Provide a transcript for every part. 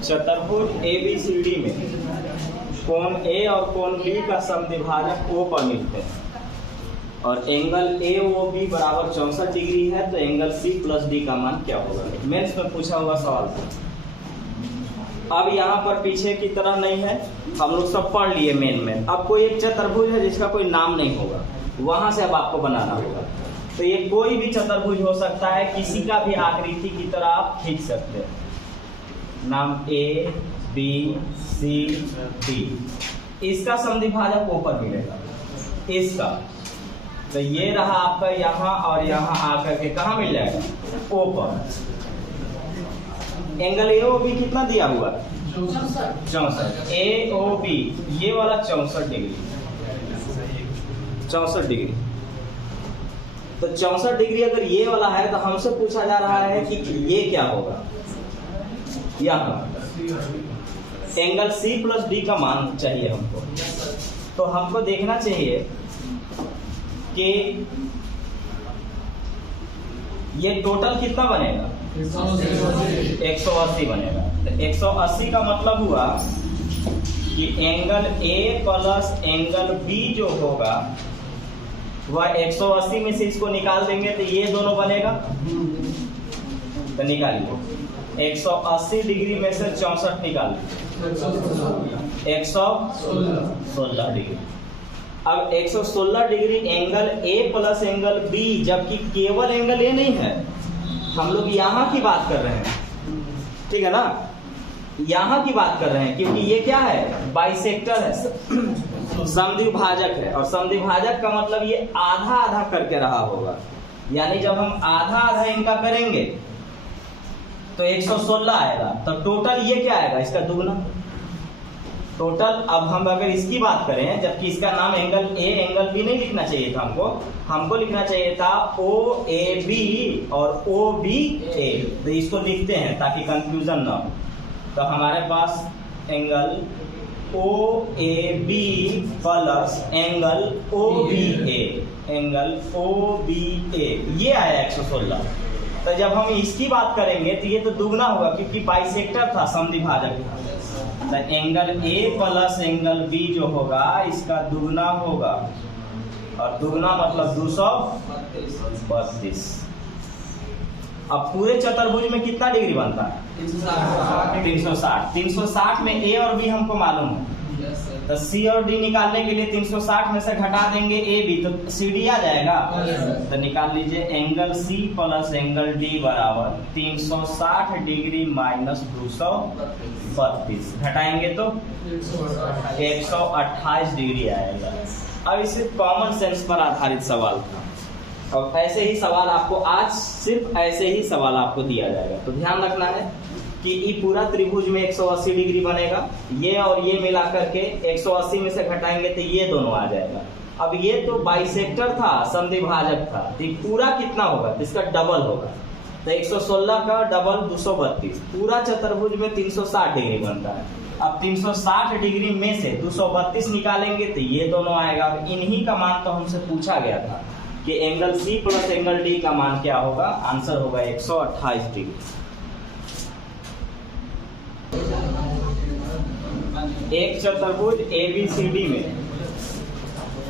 चतुर्भुज ABCD में कोण A और कोण B का समद्विभाजक O पर मिलते हैं और एंगल AOB बराबर 64 डिग्री है, तो एंगल C प्लस D का मान क्या होगा? मेंस में पूछा हुआ सवाल था। अब यहाँ पर पीछे की तरह नहीं है, हम लोग सब पढ़ लिए मेन में। अब कोई एक चतुर्भुज है जिसका कोई नाम नहीं होगा, वहां से अब आपको बनाना होगा। तो ये कोई भी चतुर्भुज हो सकता है, किसी का भी आकृति की तरह आप खींच सकते हैं। नाम A B C D, इसका समद्विभाजक O पर मिलेगा इसका। तो ये रहा आपका यहाँ और यहाँ आकर के कहाँ मिल जाएगा? O पर। एंगल AOB कितना दिया हुआ है? 64। AOB ये वाला 64 डिग्री, 64 डिग्री। तो 64 डिग्री अगर ये वाला है तो हमसे पूछा जा रहा है कि ये क्या होगा? यहाँ एंगल C प्लस D का मान चाहिए हमको। तो हमको देखना चाहिए कि ये टोटल कितना बनेगा? 180 बनेगा। तो 180 का मतलब हुआ कि angle A plus angle B जो होगा वह 180 में से इसको निकाल देंगे तो ये दोनों बनेगा। तो निकालिए 180 डिग्री में से 64 निकाल 116 डिग्री। अब 116 degree angle A plus angle B, जबकि केवल एंगल A नहीं है, हम लोग यहाँ की बात कर रहे हैं, ठीक है ना? यहाँ की बात कर रहे हैं क्योंकि ये क्या है? बाइसेक्टर है, समद्विभाजक है। और समद्विभाजक का मतलब ये आधा आधा करके रहा होगा, यानी जब हम आधा आधा इनका करेंगे तो 116 आएगा। तो टोटल ये क्या आएगा? इसका दुगना टोटल। अब हम अगर इसकी बात करें, जबकि इसका नाम एंगल A एंगल B नहीं लिखना चाहिए था हमको लिखना चाहिए था OAB और OBA। तो इसको लिखते हैं ताकि कंफ्यूजन ना हो। तो हमारे पास angle OAB plus angle OBA, angle OBA ये आया 116। तो जब हम इसकी बात करेंगे तो ये तो दुगना होगा क्योंकि बाइसेक्टर था, समद्विभाजक था। तो angle A plus angle B जो होगा इसका दुगना होगा, और दुगना मतलब 232। अब पूरे चतुर्भुज में कितना डिग्री बनता है? 360। 360 में A और B हमको मालूम है, तो C और D निकालने के लिए 360 में से घटा देंगे AB, तो CD आ जाएगा। तो निकाल लीजिए angle C plus angle D बराबर 360 डिग्री माइनस 232, घटाएंगे तो 128 डिग्री आएगा। अब इसे कॉमन सेंस पर आधारित सवाल था, और ऐसे ही सवाल आपको आज सिर्फ ऐसे ही सवाल आपको दिया जाएगा। तो ध्यान रखना है कि ये पूरा त्रिभुज में 180 डिग्री बनेगा, ये और ये मिला करके 180 में से घटाएंगे तो ये दोनों आ जाएगा। अब ये तो बाइसेक्टर था, समद्विभाजक था, तो ये पूरा कितना होगा? तो इसका डबल होगा। तो 116 का डबल 232, पूरा चतुर्भुज में 360 डिग्री बनता है। अब 360 डिग्री में से 232 निकालेंगे तो ये दोनों आएगा। इन्हीं का मान तो हमसे पूछा गया था कि angle C plus angle D का मान क्या होगा? आंसर होगा 128 डिग्री। एक चतुर्भुज ABCD में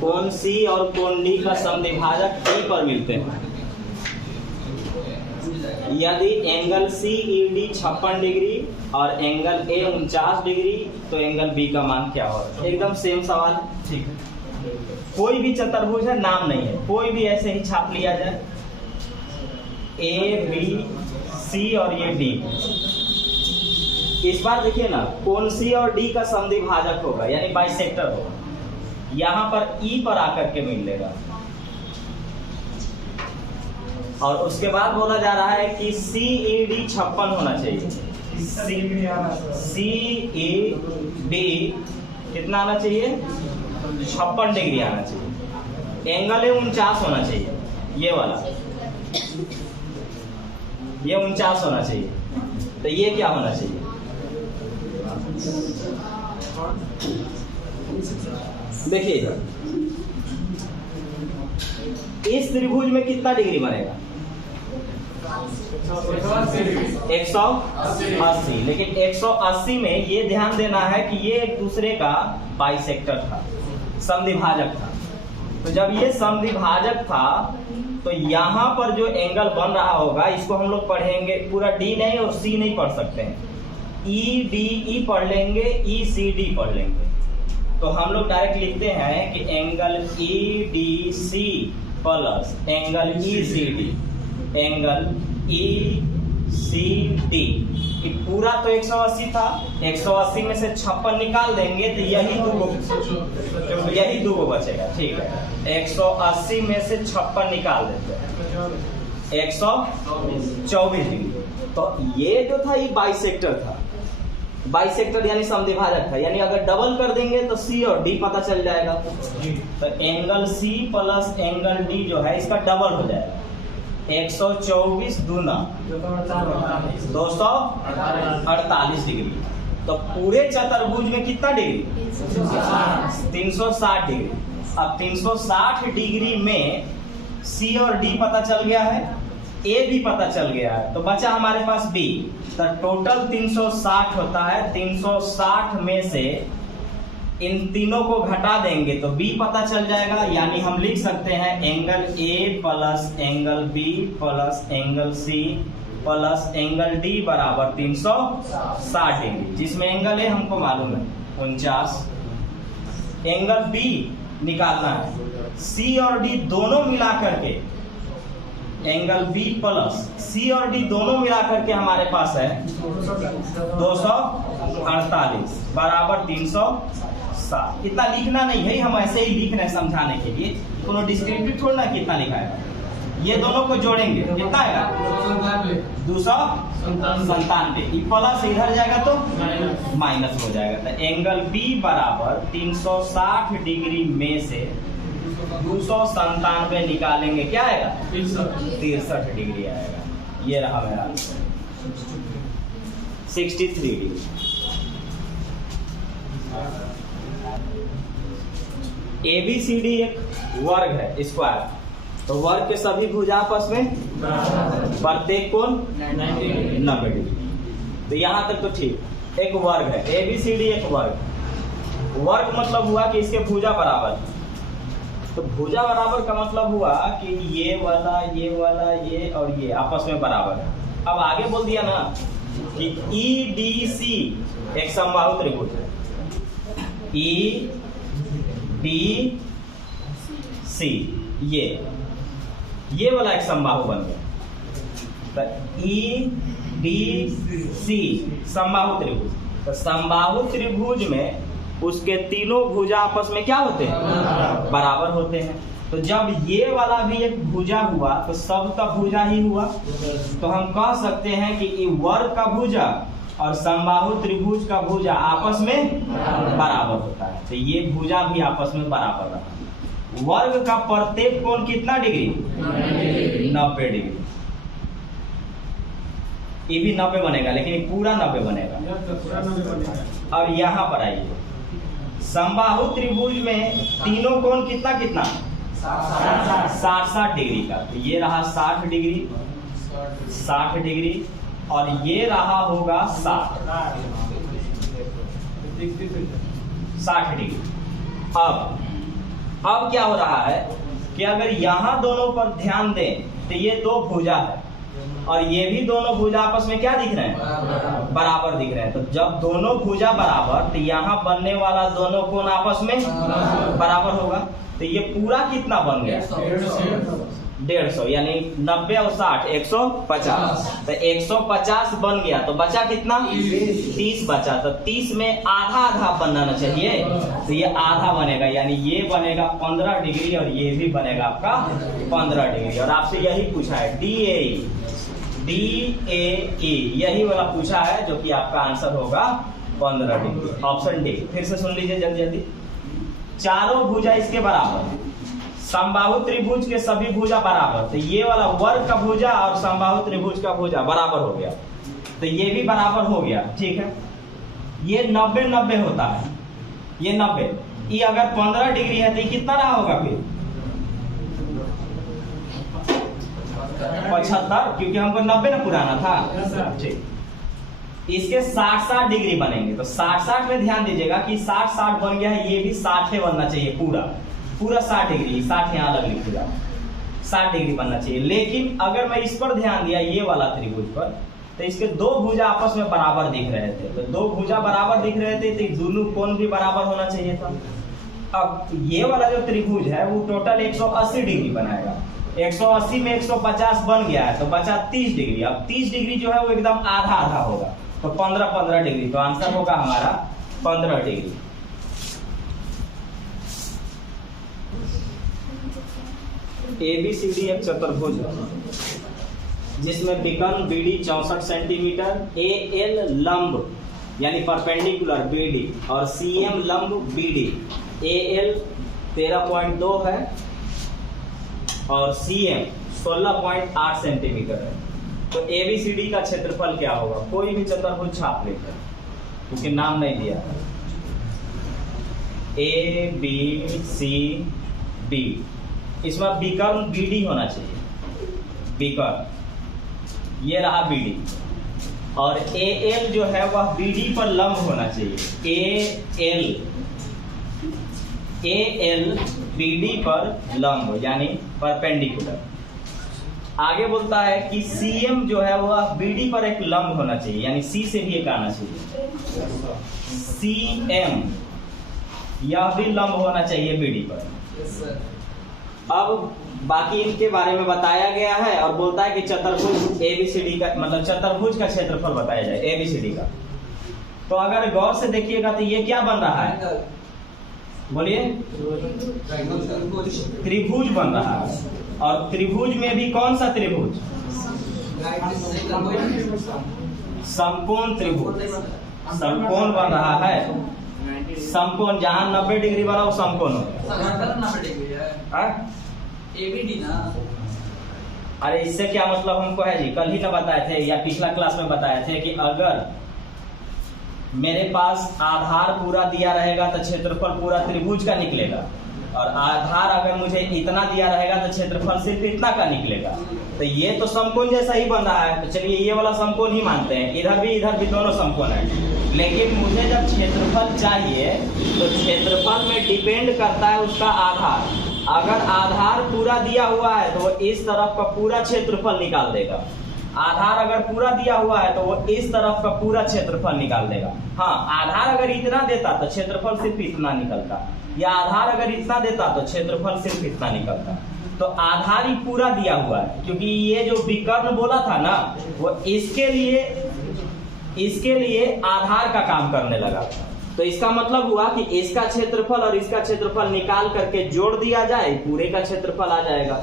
कोण C और कोण D का समद्विभाजक E पर मिलते हैं। यदि एंगल CED 56 डिग्री और एंगल A 49 डिग्री, तो एंगल B का मान क्या होगा? एकदम सेम सवाल है, ठीक है। कोई भी चतुर्भुज है, नाम नहीं है, कोई भी ऐसे ही छाप लिया जाए, A B C और ये D। इस बार देखिए ना, कोण C और D का समद्विभाजक होगा यानी बाइसेक्टर होगा, यहाँ पर E पर आकर के मिल लेगा। और उसके बाद बोला जा रहा है कि CED 56 होना चाहिए। CED कितना आना चाहिए? 56 डिग्री आना चाहिए। एंगल A 49 होना चाहिए, ये वाला, ये 49 होना चाहिए। तो ये क्या होना चाहिए? देखिए इस त्रिभुज में कितना डिग्री बनेगा? 180, लेकिन 180 में ये ध्यान देना है कि ये एक दूसरे का बाइसेक्टर था, समद्विभाजक था। तो जब ये समद्विभाजक था तो यहाँ पर जो एंगल बन रहा होगा इसको हम लोग पढ़ेंगे, पूरा डी नहीं और सी नहीं पढ़ सकते हैं, ई डी ई पढ़ लेंगे, ई सी डी पढ़ लेंगे। तो हम लोग डायरेक्ट लिखते हैं कि angle E D C plus angle E C D, angle E C D. पूरा तो 180 था, 180 में से 56 निकाल देंगे तो यही दो बचेगा। ठीक है, 180 में से 56 निकाल देते हैं, 124 डिग्री। तो ये जो था ये बाइसेक्टर था, बाइसेक्टर यानी समद्विभाजक था, यानी अगर डबल कर देंगे तो सी और डी पता चल जाएगा। तो angle C plus angle D जो है इसका डबल हो जाएगा, 124 दूना 248 डिग्री। तो पूरे चतुर्भुज में कितना डिग्री? 360 डिग्री। अब 360 डिग्री में सी और डी पता चल गया है, ए भी पता चल गया है, तो बचा हमारे पास बी। तो टोटल 360 होता है, 360 में से इन तीनों को घटा देंगे तो बी पता चल जाएगा। यानी हम लिख सकते हैं angle A plus angle B plus angle C plus angle D बराबर 360 डिग्री, जिसमें एंगल ए हमको मालूम है 49। एंगल बी निकालना है, सी और डी दोनों मिला करके, एंगल बी प्लस सी और डी दोनों मिला करके हमारे पास है 248 बराबर 360। इतना लिखना नहीं है, हम ऐसे ही लिख रहे हैं समझाने के लिए, कोनो डिस्क्रिप्टिव थोड़ा ना कितना लिखा है। ये दोनों को जोड़ेंगे कितना आएगा? 297। प्लस इधर जाएगा तो माइनस हो जाएगा। तो एंगल बी बराबर 360 डिग्री में से 297 निकालेंगे, क्या आएगा? 63 डिग्री आएगा। ये रहा मेरा 63 डिग्री। ABCD एक वर्ग है, स्क्वायर। तो वर्ग के सभी भुजा आपस में प्रत्येक कोण 90 डिग्री। तो यहां तक तो ठीक, एक वर्ग है ABCD एक वर्ग। वर्ग मतलब हुआ कि इसके भुजा बराबर। तो भुजा बराबर का मतलब हुआ कि ये वाला ये और ये आपस में बराबर है। अब आगे बोल दिया ना कि EDC एक समबाहु त्रिभुज है, EDC ये वाला एक समबाहु बन गया। तो EDC समबाहु त्रिभुज। तो समबाहु त्रिभुज में उसके तीनों भुजा आपस में क्या होते हैं? बराबर होते हैं। तो जब ये वाला भी एक भुजा हुआ तो सबका भुजा ही हुआ। तो हम कह सकते हैं कि वर्ग का भुजा और समबाहु त्रिभुज का भुजा आपस में बराबर होता है। तो ये भुजा भी आपस में बराबर रहा। वर्ग का प्रत्येक कोण कितना डिग्री? 90 डिग्री। ये भी 90 बनेगा, लेकिन ये पूरा 90 बनेगा। और यहाँ पर आइए, समबाहु त्रिभुज में तीनों कोण कितना 60 डिग्री का। तो ये रहा 60 डिग्री और ये रहा होगा 60 डिग्री। अब क्या हो रहा है कि अगर यहाँ दोनों पर ध्यान दें तो ये दो भुजा है और ये भी दोनों भुजा आपस में क्या दिख रहे हैं? बराबर दिख रहे हैं। तो जब दोनों भुजा बराबर तो यहाँ बनने वाला दोनों कोण आपस में बराबर होगा। तो ये पूरा कितना बन गया? 150, यानी 90 और 60 150। तो 150 बन गया। तो बचा कितना? 30 बचा। तो 30 में आधा बनाना चाहिए, तो ये आधा बनेगा, यानी ये बनेगा 15 डिग्री और ये भी बनेगा आपका 15 डिग्री। और आपसे यही पूछा है DAE यही वाला पूछा है, जो कि आपका आंसर होगा 15 डिग्री, ऑप्शन डी। फिर से सुन लीजिए जल्दी जल्दी। चारों भुजा इसके बराबर, समबाहु त्रिभुज के सभी भुजा बराबर। तो ये वाला वर्ग का भुजा और समबाहु त्रिभुज का भुजा बराबर हो गया। तो ये भी बराबर हो गया, ठीक है। ये 90 होता है, ये 90। ये अगर 15 डिग्री है तो ये कितना रहा होगा? फिर 75, क्योंकि हमको 90 ना पुराना था। ठीक, इसके 60-60 डिग्री बनेंगे। तो 60-60 में ध्यान दीजिएगा कि 60-60 बन गया है, ये भी 60 बनना चाहिए, पूरा 60 डिग्री, 60 यहाँ अलग लिखिएगा, 60 डिग्री बनना चाहिए। लेकिन अगर मैं इस पर ध्यान दिया, ये वाला त्रिभुज पर, तो इसके दो भुजा आपस में बराबर दिख रहे थे। तो दो भुजा बराबर दिख रहे थे तो दोनों कोण भी बराबर होना चाहिए था। अब ये वाला जो त्रिभुज है वो टोटल 180 डिग्री बनाएगा। 180 में 150 बन गया है तो बचा 30 डिग्री। अब 30 डिग्री जो है वो एकदम आधा आधा होगा, तो 15-15 डिग्री। तो आंसर होगा हमारा 15 डिग्री। ABCD एक चतुर्भुज है जिसमें विकर्ण BD 64 सेंटीमीटर, AL लंब यानी परपेंडिकुलर BD और CM लंब BD। AL 13.2 है और CM 16.8 सेंटीमीटर है। तो ABCD का क्षेत्रफल क्या होगा? कोई भी चतुर्भुज छाप लेकर, क्योंकि नाम नहीं दिया है। ABCD, इसमें विकर्ण BD होना चाहिए, विकर्ण ये रहा BD, और AL जो है वह BD पर लंब होना चाहिए। AL BD पर लंब यानी परपेंडिकुलर। आगे बोलता है कि CM जो है वह BD पर एक लंब होना चाहिए, यानी C से भी एक आना चाहिए। CM यह भी लंब होना चाहिए BD पर। अब बाकी इनके बारे में बताया गया है और बोलता है कि चतुर्भुज ABCD का मतलब चतुर्भुज का क्षेत्रफल बताया जाए ABCD का। तो अगर गौर से देखिएगा तो ये क्या बन रहा है? बोलिए, त्रिभुज बन रहा है। और त्रिभुज में भी कौन सा त्रिभुज? समकोण त्रिभुज, समकोण बन रहा है। समकोण जहां 90 डिग्री बना वो समकोण हो गया। अरे इससे क्या मतलब हमको है जी? कल ही ना बताए थे या पिछला क्लास में बताए थे कि अगर मेरे पास आधार पूरा दिया रहेगा तो क्षेत्रफल पूरा त्रिभुज का निकलेगा, और आधार अगर मुझे इतना दिया रहेगा तो क्षेत्रफल सिर्फ इतना का निकलेगा। तो ये तो समकोण जैसा ही बन रहा है, तो चलिए ये वाला समकोण ही मानते हैं। इधर भी दोनों समकोण है। लेकिन मुझे जब क्षेत्रफल चाहिए तो क्षेत्रफल में डिपेंड करता है उसका आधार। अगर आधार पूरा दिया हुआ है तो वो इस तरफ का पूरा क्षेत्रफल निकाल देगा। आधार अगर पूरा दिया हुआ है तो वो इस तरफ का पूरा क्षेत्रफल निकाल देगा। हाँ, आधार अगर इतना देता तो क्षेत्रफल सिर्फ इतना निकलता, या आधार अगर इतना देता तो क्षेत्रफल सिर्फ इतना निकलता। तो आधार ही पूरा दिया हुआ है, क्योंकि ये जो विकर्ण बोला था ना वो इसके लिए आधार का काम करने लगा। तो इसका मतलब हुआ कि इसका क्षेत्रफल और इसका क्षेत्रफल निकाल करके जोड़ दिया जाए, पूरे का क्षेत्रफल आ जाएगा।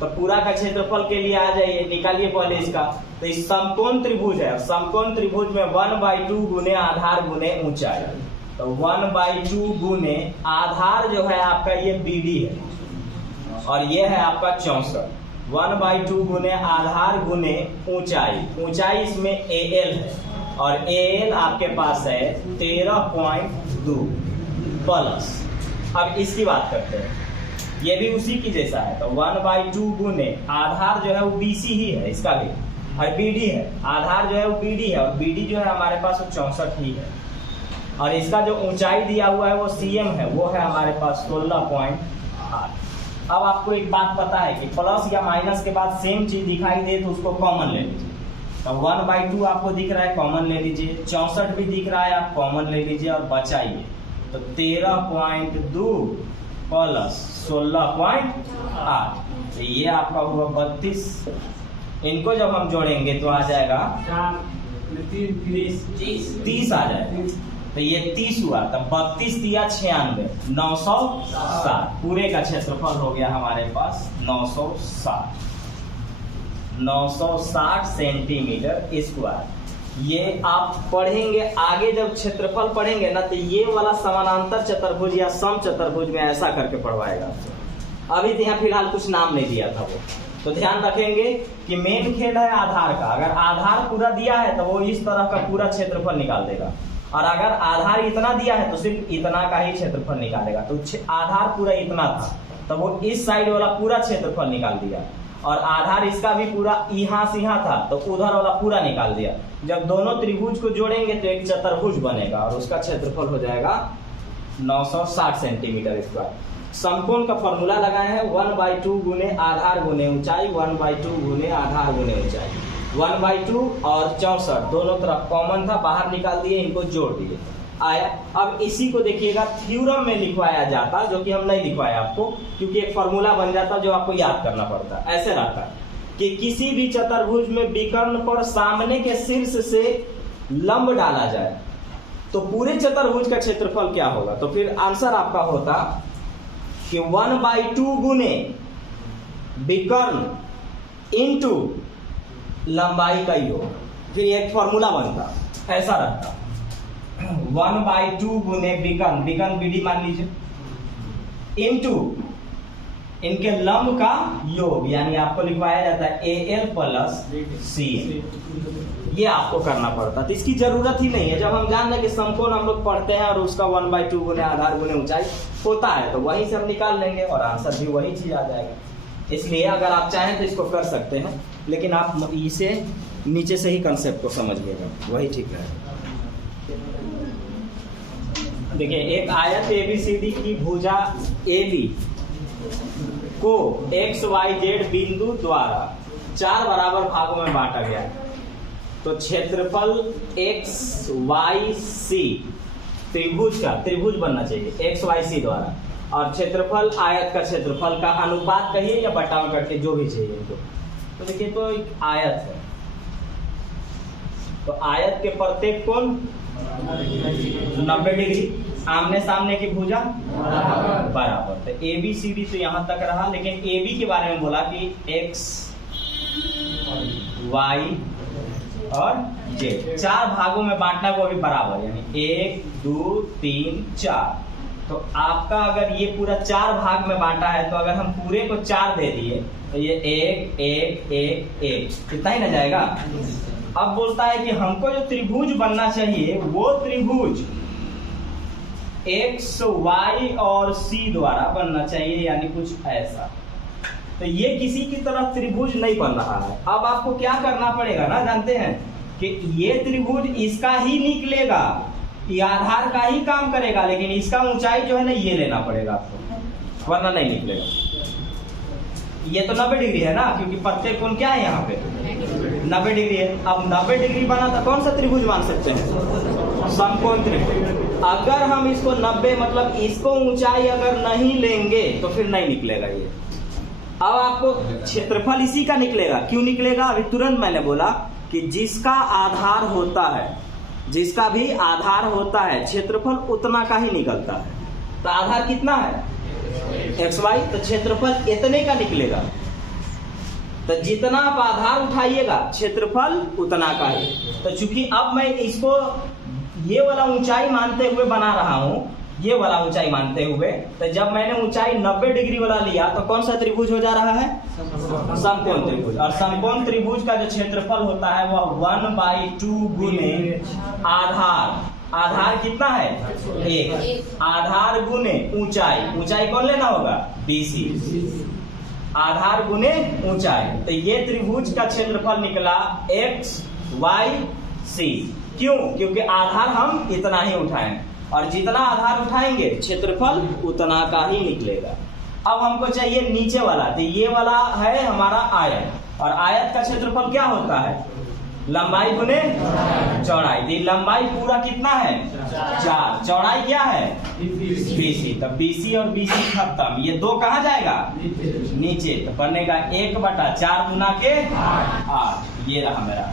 तो पूरा का क्षेत्रफल के लिए आ जाइए, निकालिए पहले इसका। तो इस समकोण त्रिभुज है, समकोण त्रिभुज में 1/2 गुने आधार गुने ऊंचाई। तो 1/2 गुने आधार जो है आपका ये BD है और ये है आपका 64। 1/2 गुने आधार गुने ऊंचाई, ऊंचाई इसमें AL है और AL आपके पास है 13.2 प्लस। अब इसकी बात करते हैं, ये भी उसी की जैसा है। तो 1/2 गुने आधार जो है वो BC ही है, इसका भी और BD है। आधार जो है वो BD है और BD जो है हमारे पास वो 64 ही है। और इसका जो ऊंचाई दिया हुआ है वो CM है, वो है हमारे पास 16.8। अब आपको एक बात पता है कि प्लस या माइनस के बाद सेम चीज दिखाई दे तो उसको कॉमन ले लीजिए। तो 1/2 आपको दिख रहा है, कॉमन ले लीजिए। 64 भी दिख रहा है, आप कॉमन ले लीजिए और बचाइए। तो 13.2 प्लस 16.8, तो ये आपका हुआ 32। इनको जब हम जोड़ेंगे तो आ जाएगा 30 आ जाएगा। तो ये 30 हुआ, तब 32 दिया 96, 960। पूरे का क्षेत्रफल हो गया हमारे पास 960 सेंटीमीटर स्क्वायर। ये आप पढ़ेंगे आगे, जब क्षेत्रफल पढ़ेंगे ना तो ये वाला समानांतर चतुर्भुज या सम चतुर्भुज में ऐसा करके पढ़वाएगा। अभी तो यहाँ फिलहाल कुछ नाम नहीं दिया था वो। तो ध्यान रखेंगे कि मेन खेल है आधार का। अगर आधार पूरा दिया है तो वो इस तरह का पूरा क्षेत्रफल निकाल देगा, और अगर आधार इतना दिया है तो सिर्फ इतना का ही क्षेत्रफल निकालेगा। तो आधार पूरा इतना था तो वो इस साइड वाला पूरा क्षेत्रफल निकाल दिया। और आधार इसका भी पूरा यहाँ से यहाँ था, तो उधर वाला पूरा निकाल दिया। जब दोनों त्रिभुज को जोड़ेंगे तो एक चतुर्भुज बनेगा और उसका क्षेत्रफल हो जाएगा 960 सेंटीमीटर स्क्वायर। समकोण का फॉर्मूला लगाए हैं 1/2 गुने आधार गुने ऊंचाई, 1/2 गुने आधार गुने ऊंचाई। 1/2 और 64 दोनों तरफ कॉमन था, बाहर निकाल दिए, इनको जोड़ दिए, आया। अब इसी को देखिएगा थ्योरम में लिखवाया जाता, जो कि हम नहीं लिखवाया आपको, क्योंकि एक फॉर्मूला बन जाता जो आपको याद करना पड़ता। ऐसे रहता कि किसी भी चतुर्भुज में विकर्ण पर सामने के शीर्ष से लंब डाला जाए तो पूरे चतुर्भुज का क्षेत्रफल क्या होगा। तो फिर आंसर आपका होता कि 1/2 गुने विकर्ण इनटू लंबाई का योग, फिर एक फॉर्मूला बनता, ऐसा रहता 1/2 गुने विकर्ण, विकर्ण बीडी मान लीजिए, इनटू इनके लंब का योग, यानी आपको लिखवाया जाता है AL प्लस CL। ये आपको करना पड़ता, तो इसकी जरूरत ही नहीं है। जब हम जान लें कि समकोण हम लोग पढ़ते हैं और उसका 1/2 गुने आधार गुने ऊंचाई होता है, तो वहीं से हम निकाल लेंगे और आंसर भी वही चीज आ जाएगा। इसलिए अगर आप चाहें तो इसको कर सकते हैं, लेकिन आप इसे नीचे से ही कंसेप्ट को समझिएगा, वही ठीक है। देखिए, एक आयत ABCD की भुजा AB को XYZ बिंदु द्वारा 4 बराबर भागों में बांटा गया, तो क्षेत्रफल XYC त्रिभुज बनना चाहिए XYC द्वारा, और क्षेत्रफल आयत का क्षेत्रफल का अनुपात कहिए या बटाव करके जो भी चाहिए इनको। तो देखिए, तो एक आयत है, तो आयत के प्रत्येक कोण 90 डिग्री, आमने सामने की भुजा बराबर। तो ABCD तो यहां तक रहा, लेकिन AB के बारे में बोला कि X Y और Z 4 भागों में बांटना, वो भी बराबर, यानी 1 2 3 4। तो आपका अगर ये पूरा 4 भाग में बांटा है, तो अगर हम पूरे को 4 दे दिए तो ये 1 1 1 1 कितना ही ना जाएगा। अब बोलता है कि हमको जो त्रिभुज बनना चाहिए वो त्रिभुज X Y और C द्वारा बनना चाहिए, यानी कुछ ऐसा। तो ये किसी की तरह त्रिभुज नहीं बन रहा है। अब आपको क्या करना पड़ेगा ना, जानते हैं कि ये त्रिभुज इसका ही निकलेगा, ये आधार का ही काम करेगा, लेकिन इसका ऊंचाई जो है ना ये लेना पड़ेगा आपको, वरना नहीं निकलेगा। ये तो 90 डिग्री है ना, क्योंकि प्रत्येक कोण क्या है यहाँ पे 90 डिग्री है। अब 90 डिग्री बना तो कौन सा त्रिभुज मान सकते हैं, समकोण त्रिभुज। अगर हम इसको 90 मतलब इसको ऊंचाई अगर नहीं लेंगे तो फिर नहीं निकलेगा ये। अब आपको क्षेत्रफल इसी का निकलेगा। क्यों निकलेगा, अभी तुरंत मैंने बोला कि जिसका आधार होता है, जिसका भी आधार होता है, क्षेत्रफल उतना का ही निकलता है। तो आधार कितना है XY, तो क्षेत्रफल इतने का निकलेगा। तो जितना आप आधार उठाइएगा क्षेत्रफल उतना का ही। तो चूंकि अब मैं इसको ये वाला ऊंचाई मानते हुए बना रहा हूं, ये वाला ऊंचाई मानते हुए, तो जब मैंने ऊंचाई 90 डिग्री वाला लिया तो कौन सा त्रिभुज हो जा रहा है, समकोण त्रिभुज। और समकोण त्रिभुज का जो क्षेत्रफल होता है वह 1/2 गुने आधार, आधार कितना है 1, आधार गुने ऊंचाई, ऊंचाई कौन लेना होगा BC, आधार गुने ऊंचाई। तो ये त्रिभुज का क्षेत्रफल निकला XYC। क्यों, क्योंकि आधार हम इतना ही उठाएं, और जितना आधार उठाएंगे क्षेत्रफल उतना का ही निकलेगा। अब हमको चाहिए नीचे वाला, तो ये वाला है हमारा आयत, और आयत का क्षेत्रफल क्या होता है, लंबाई गुने चौड़ाई। तो लंबाई पूरा कितना है 4, चौड़ाई क्या है BC। तो BC और BC खत्म, ये 2 कहाँ जाएगा नीचे, तो बनेगा 1/4 गुना के 8। ये रहा मेरा।